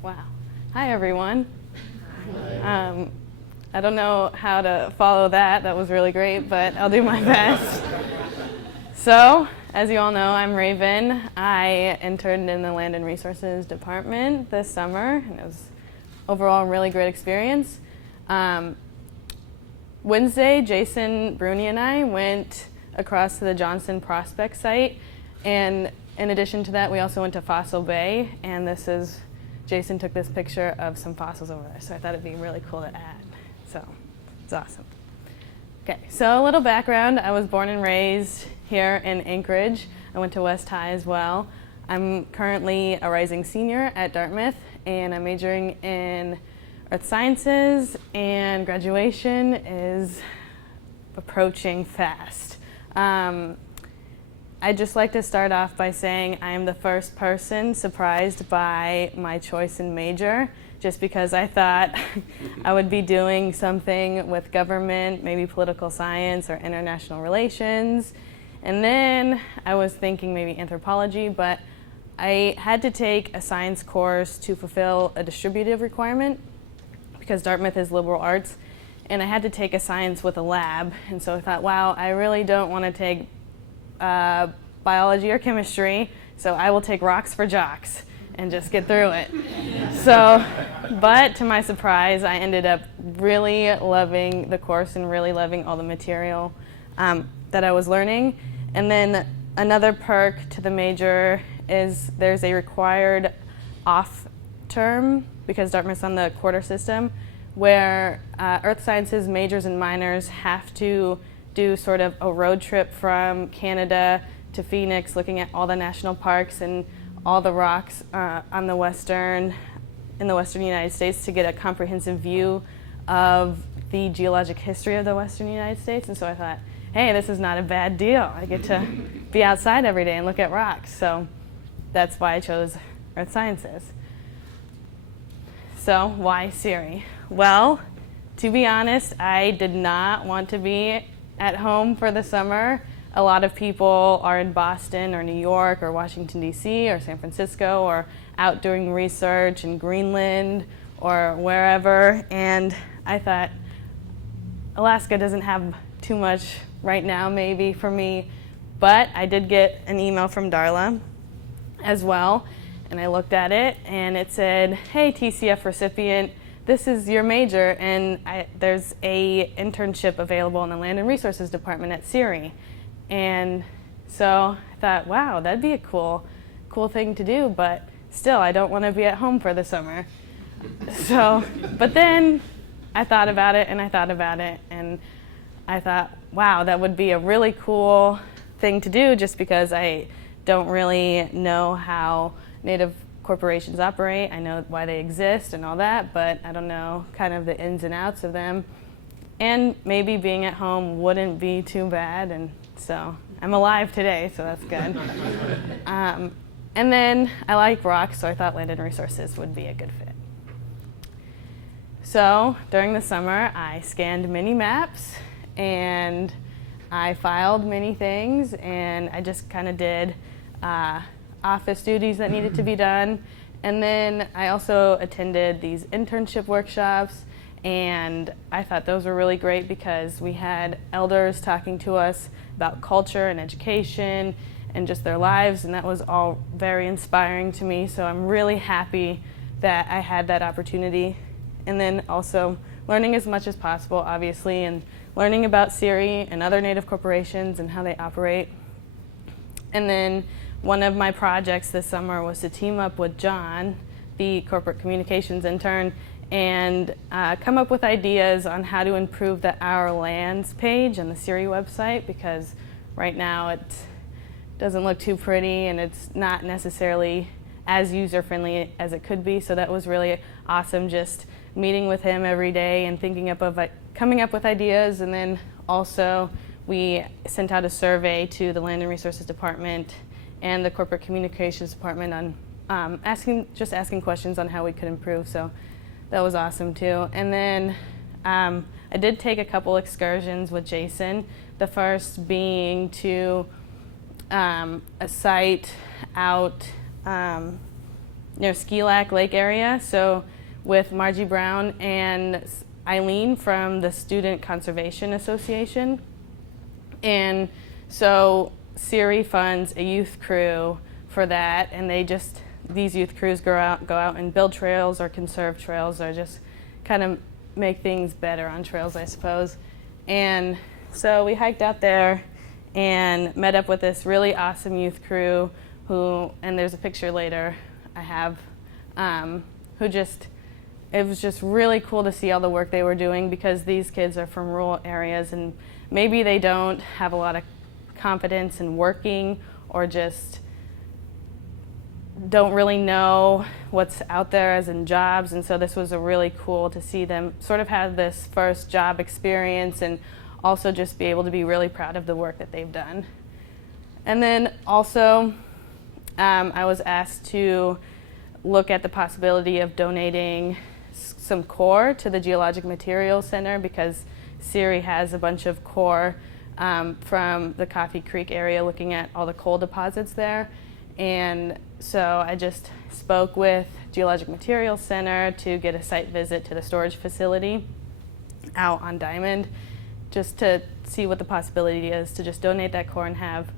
Wow. Hi, everyone. I don't know how to follow that. That was really great, but I'll do my best. So, as you all know, I'm Ravynn. I interned in the Land and Resources Department this summer, and it was overall a really great experience. Wednesday, Jason Bruni and I went across to the Johnson Prospect site, and in addition to that, we also went to Fossil Bay, and Jason took this picture of some fossils over there, so I thought it'd be really cool to add. So, it's awesome. Okay, so a little background. I was born and raised here in Anchorage. I went to West High as well. I'm currently a rising senior at Dartmouth, and I'm majoring in Earth Sciences, and graduation is approaching fast. I'd just like to start off by saying I am the first person surprised by my choice in major, just because I thought I would be doing something with government, maybe political science or international relations. And then I was thinking maybe anthropology, but I had to take a science course to fulfill a distributive requirement because Dartmouth is liberal arts, and I had to take a science with a lab. And so I thought, wow, I really don't want to take biology or chemistry, so I will take rocks for jocks and just get through it. So, but to my surprise, I ended up really loving the course and really loving all the material that I was learning. And then another perk to the major is there's a required off term, because Dartmouth's on the quarter system, where earth sciences majors and minors have to do sort of a road trip from Canada to Phoenix, looking at all the national parks and all the rocks in the western United States to get a comprehensive view of the geologic history of the western United States. And so I thought, hey, this is not a bad deal. I get to be outside every day and look at rocks. So that's why I chose Earth Sciences. So why CIRI? Well, to be honest, I did not want to be at home for the summer. A lot of people are in Boston or New York or Washington, D.C. or San Francisco or out doing research in Greenland or wherever. And I thought, Alaska doesn't have too much right now maybe for me. But I did get an email from Darla as well. And I looked at it, and it said, hey, TCF recipient, this is your major, and there's a internship available in the Land and Resources Department at CIRI. And so I thought, wow, that'd be a cool thing to do, but still, I don't want to be at home for the summer. So, but then I thought about it, and I thought about it, and I thought, wow, that would be a really cool thing to do, just because I don't really know how Native corporations operate. I know why they exist and all that, but I don't know kind of the ins and outs of them. And maybe being at home wouldn't be too bad, and so I'm alive today, so that's good. And then I like rocks, so I thought Land and Resources would be a good fit. So during the summer, I scanned many maps, and I filed many things, and I just kind of did office duties that needed to be done. And then I also attended these internship workshops, and I thought those were really great because we had elders talking to us about culture and education and just their lives, and that was all very inspiring to me. So I'm really happy that I had that opportunity. And then also learning as much as possible, obviously, and learning about CIRI and other Native corporations and how they operate. And then one of my projects this summer was to team up with John, the corporate communications intern, and come up with ideas on how to improve the Our Lands page on the CIRI website, because right now it doesn't look too pretty and it's not necessarily as user-friendly as it could be. So that was really awesome, just meeting with him every day and coming up with ideas. And then also we sent out a survey to the Land and Resources Department and the Corporate Communications Department on asking questions on how we could improve. So that was awesome too. And then I did take a couple excursions with Jason. The first being to a site out near Ski-Lac Lake area. So with Margie Brown and Eileen from the Student Conservation Association. And so CIRI funds a youth crew for that, and these youth crews go out and build trails or conserve trails or just kind of make things better on trails, I suppose. And so we hiked out there and met up with this really awesome youth crew and there's a picture later I have, it was just really cool to see all the work they were doing, because these kids are from rural areas and maybe they don't have a lot of confidence in working or just don't really know what's out there as in jobs. And so this was a really cool to see them sort of have this first job experience and also just be able to be really proud of the work that they've done. And then also I was asked to look at the possibility of donating some core to the Geologic Materials Center, because CIRI has a bunch of core from the Coffee Creek area, looking at all the coal deposits there. And so I just spoke with Geologic Materials Center to get a site visit to the storage facility out on Diamond, just to see what the possibility is to just donate that core and have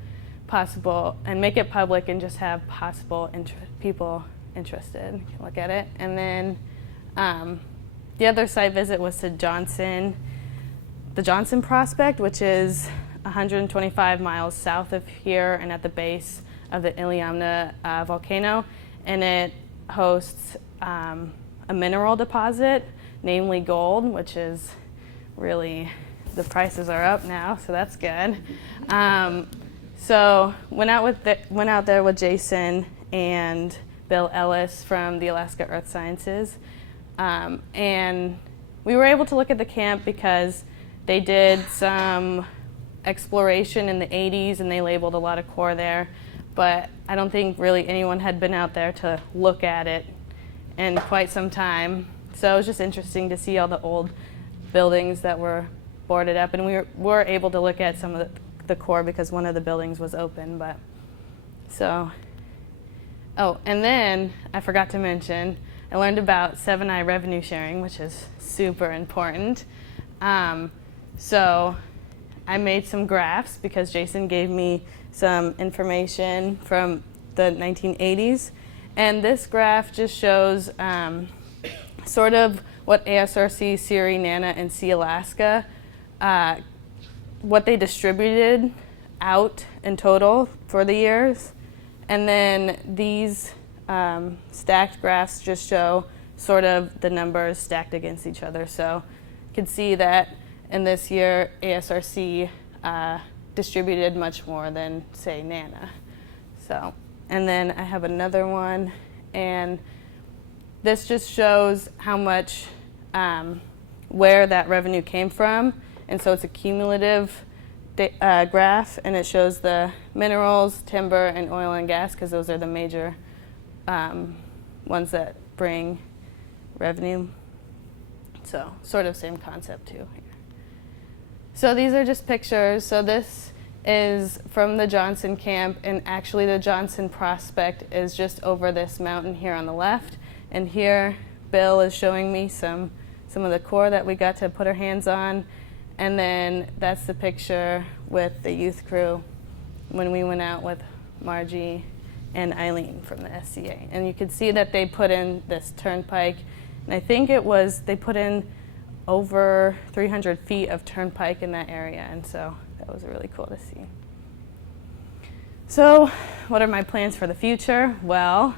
possible, and make it public and just have possible people interested look at it. And then the other site visit was to the Johnson Prospect, which is 125 miles south of here and at the base of the Iliamna volcano, and it hosts a mineral deposit, namely gold, which is really, the prices are up now, so that's good. So went out there with Jason and Bill Ellis from the Alaska Earth Sciences, and we were able to look at the camp because they did some exploration in the 80s and they labeled a lot of core there, but I don't think really anyone had been out there to look at it in quite some time. So it was just interesting to see all the old buildings that were boarded up, and we were able to look at some of the core because one of the buildings was open. But so, oh, and then I forgot to mention, I learned about 7i revenue sharing, which is super important. So I made some graphs because Jason gave me some information from the 1980s. And this graph just shows sort of what ASRC, CIRI, NANA, and Sea-Alaska, what they distributed out in total for the years. And then these stacked graphs just show sort of the numbers stacked against each other. So you can see that in this year, ASRC distributed much more than, say, NANA. So, and then I have another one, and this just shows how much, where that revenue came from. And so it's a cumulative graph, and it shows the minerals, timber, and oil and gas, because those are the major ones that bring revenue. So sort of same concept too here. So these are just pictures. So this is from the Johnson camp, and actually the Johnson Prospect is just over this mountain here on the left. And here Bill is showing me some of the core that we got to put our hands on. And then that's the picture with the youth crew when we went out with Margie and Eileen from the SCA. And you could see that they put in this turnpike, and I think they put in over 300 feet of turnpike in that area, and so that was really cool to see. So what are my plans for the future? Well,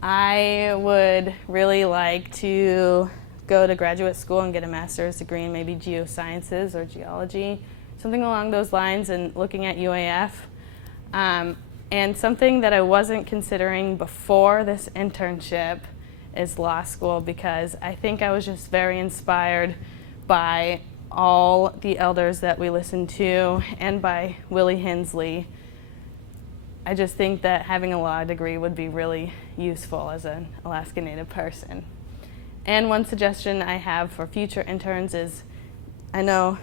I would really like to go to graduate school and get a master's degree in maybe geosciences or geology, something along those lines, and looking at UAF. And something that I wasn't considering before this internship is law school, because I think I was just very inspired by all the elders that we listened to and by Willie Hensley. I just think that having a law degree would be really useful as an Alaska Native person. And one suggestion I have for future interns is, I know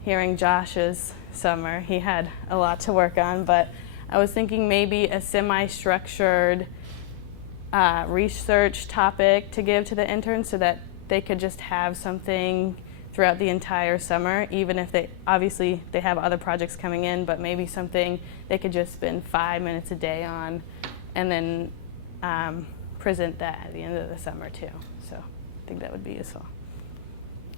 hearing Josh's summer, he had a lot to work on, but I was thinking maybe a semi-structured research topic to give to the interns so that they could just have something throughout the entire summer, even if they have other projects coming in, but maybe something they could just spend 5 minutes a day on, and then present that at the end of the summer too. So I think that would be useful.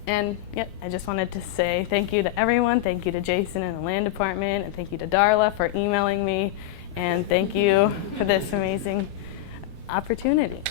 And yep, I just wanted to say thank you to everyone. Thank you to Jason and the land department, and thank you to Darla for emailing me, and thank you for this amazing opportunity.